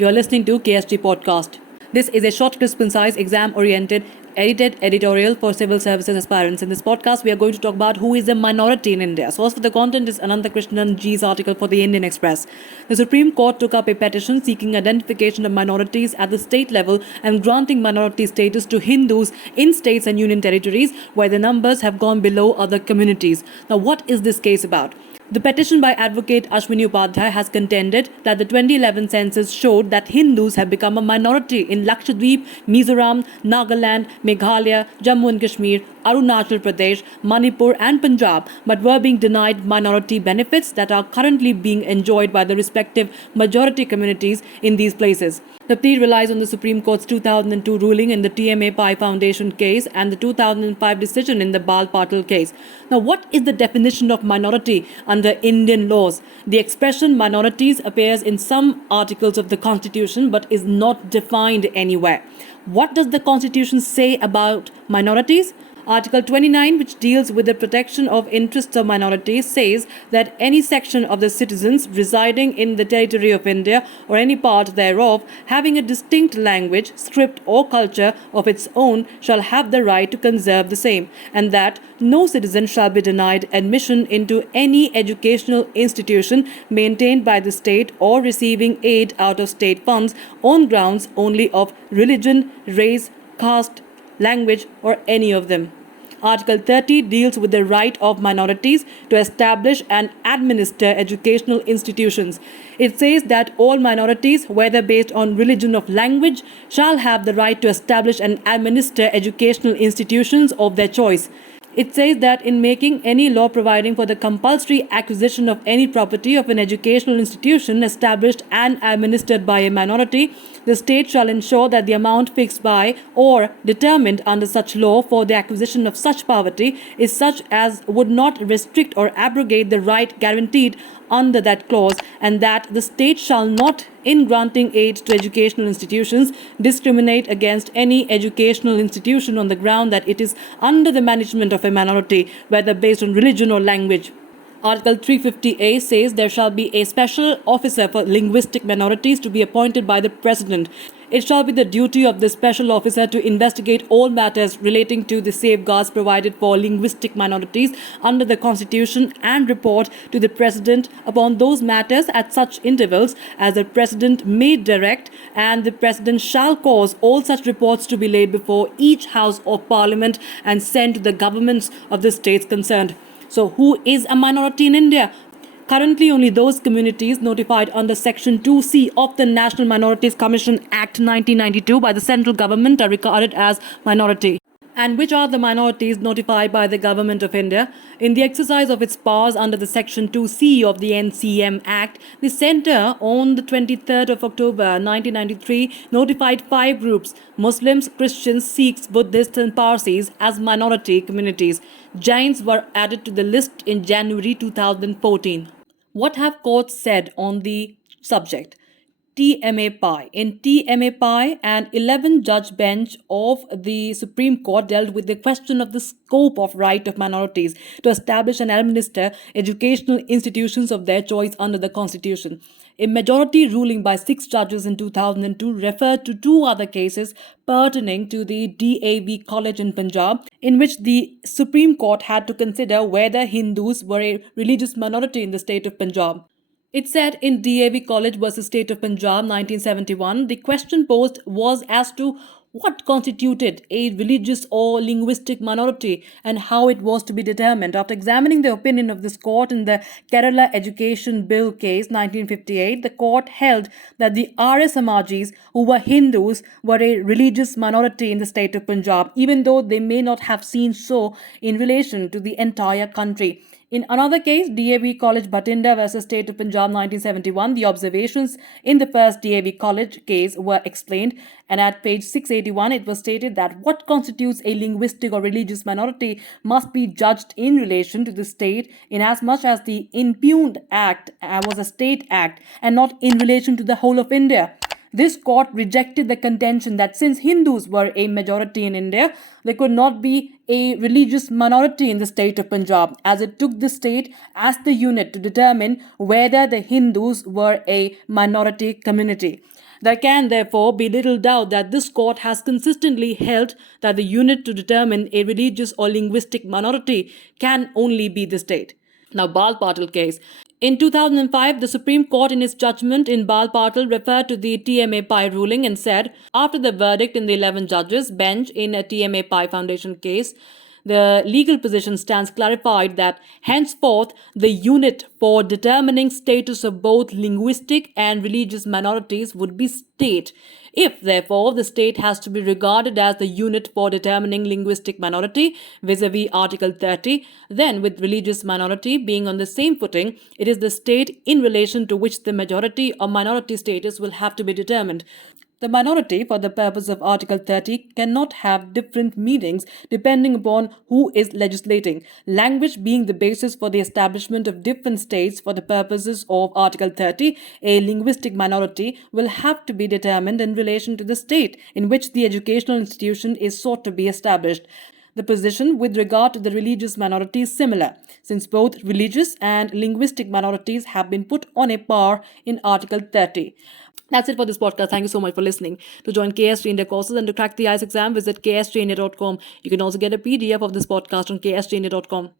You're listening to KSG Podcast. This is a short, crisp, concise, exam-oriented, edited editorial for civil services aspirants. In this podcast, we are going to talk about who is a minority in India. Source for the content is Ananthakrishnan G's article for the Indian Express. The Supreme Court took up a petition seeking identification of minorities at the state level and granting minority status to Hindus in states and union territories where the numbers have gone below other communities. Now, what is this case about? The petition by advocate Ashwini Upadhyay has contended that the 2011 census showed that Hindus have become a minority in Lakshadweep, Mizoram, Nagaland, Meghalaya, Jammu and Kashmir, Arunachal Pradesh, Manipur and Punjab, but were being denied minority benefits that are currently being enjoyed by the respective majority communities in these places. The plea relies on the Supreme Court's 2002 ruling in the TMA Pai Foundation case and the 2005 decision in the Bal Patil case. Now, what is the definition of minority under Indian laws? The expression minorities appears in some articles of the Constitution but is not defined anywhere. What does the Constitution say about minorities? Article 29, which deals with the protection of interests of minorities, says that any section of the citizens residing in the territory of India or any part thereof having a distinct language, script or culture of its own shall have the right to conserve the same, and that no citizen shall be denied admission into any educational institution maintained by the state or receiving aid out of state funds on grounds only of religion, race, caste, language or any of them. Article 30 deals with the right of minorities to establish and administer educational institutions. It says that all minorities, whether based on religion or language, shall have the right to establish and administer educational institutions of their choice. It says that in making any law providing for the compulsory acquisition of any property of an educational institution established and administered by a minority, the state shall ensure that the amount fixed by or determined under such law for the acquisition of such property is such as would not restrict or abrogate the right guaranteed under that clause, and that the state shall not, in granting aid to educational institutions, discriminate against any educational institution on the ground that it is under the management of a minority, whether based on religion or language. Article 350A says there shall be a special officer for linguistic minorities to be appointed by the President. It shall be the duty of the special officer to investigate all matters relating to the safeguards provided for linguistic minorities under the Constitution and report to the President upon those matters at such intervals as the President may direct, and the President shall cause all such reports to be laid before each House of Parliament and sent to the governments of the states concerned. So, who is a minority in India? Currently, only those communities notified under Section 2C of the National Minorities Commission Act 1992 by the central government are regarded as minority. And which are the minorities notified by the Government of India? In the exercise of its powers under the Section 2C of the NCM Act, the Centre on the 23rd of October 1993 notified 5 groups: Muslims, Christians, Sikhs, Buddhists and Parsis as minority communities. Jains were added to the list in January 2014. What have courts said on the subject? TMA Pai. In TMA Pai, an 11-judge bench of the Supreme Court dealt with the question of the scope of right of minorities to establish and administer educational institutions of their choice under the Constitution. A majority ruling by 6 judges in 2002 referred to 2 other cases pertaining to the DAV College in Punjab, in which the Supreme Court had to consider whether Hindus were a religious minority in the state of Punjab. It said in DAV College versus State of Punjab 1971, the question posed was as to what constituted a religious or linguistic minority and how it was to be determined. After examining the opinion of this court in the Kerala Education Bill case 1958, the court held that the Arya Samajis, who were Hindus, were a religious minority in the state of Punjab, even though they may not have seen so in relation to the entire country. In another case, DAV College Bhatinda versus State of Punjab 1971, the observations in the first DAV College case were explained, and at page 681 it was stated that what constitutes a linguistic or religious minority must be judged in relation to the state, inasmuch as the impugned act was a state act and not in relation to the whole of India. This court rejected the contention that since Hindus were a majority in India, there could not be a religious minority in the state of Punjab, as it took the state as the unit to determine whether the Hindus were a minority community. There can therefore be little doubt that this court has consistently held that the unit to determine a religious or linguistic minority can only be the state. Now, Bal Patil case. In 2005, the Supreme Court in its judgment in Bal Patil referred to the TMA Pai ruling and said, after the verdict in the 11 judges bench in a TMA Pai Foundation case, the legal position stands clarified that henceforth the unit for determining status of both linguistic and religious minorities would be state. If, therefore, the state has to be regarded as the unit for determining linguistic minority vis-a-vis Article 30, then with religious minority being on the same footing, it is the state in relation to which the majority or minority status will have to be determined. The minority, for the purpose of Article 30, cannot have different meanings depending upon who is legislating, language being the basis for the establishment of different states for the purposes of Article 30. A linguistic minority will have to be determined in relation to the state in which the educational institution is sought to be established. The position with regard to the religious minority is similar, since both religious and linguistic minorities have been put on a par in Article 30. That's it for this podcast. Thank you so much for listening. To join KSG India courses and to crack the IELTS exam, visit ksgindia.com. You can also get a PDF of this podcast on ksgindia.com.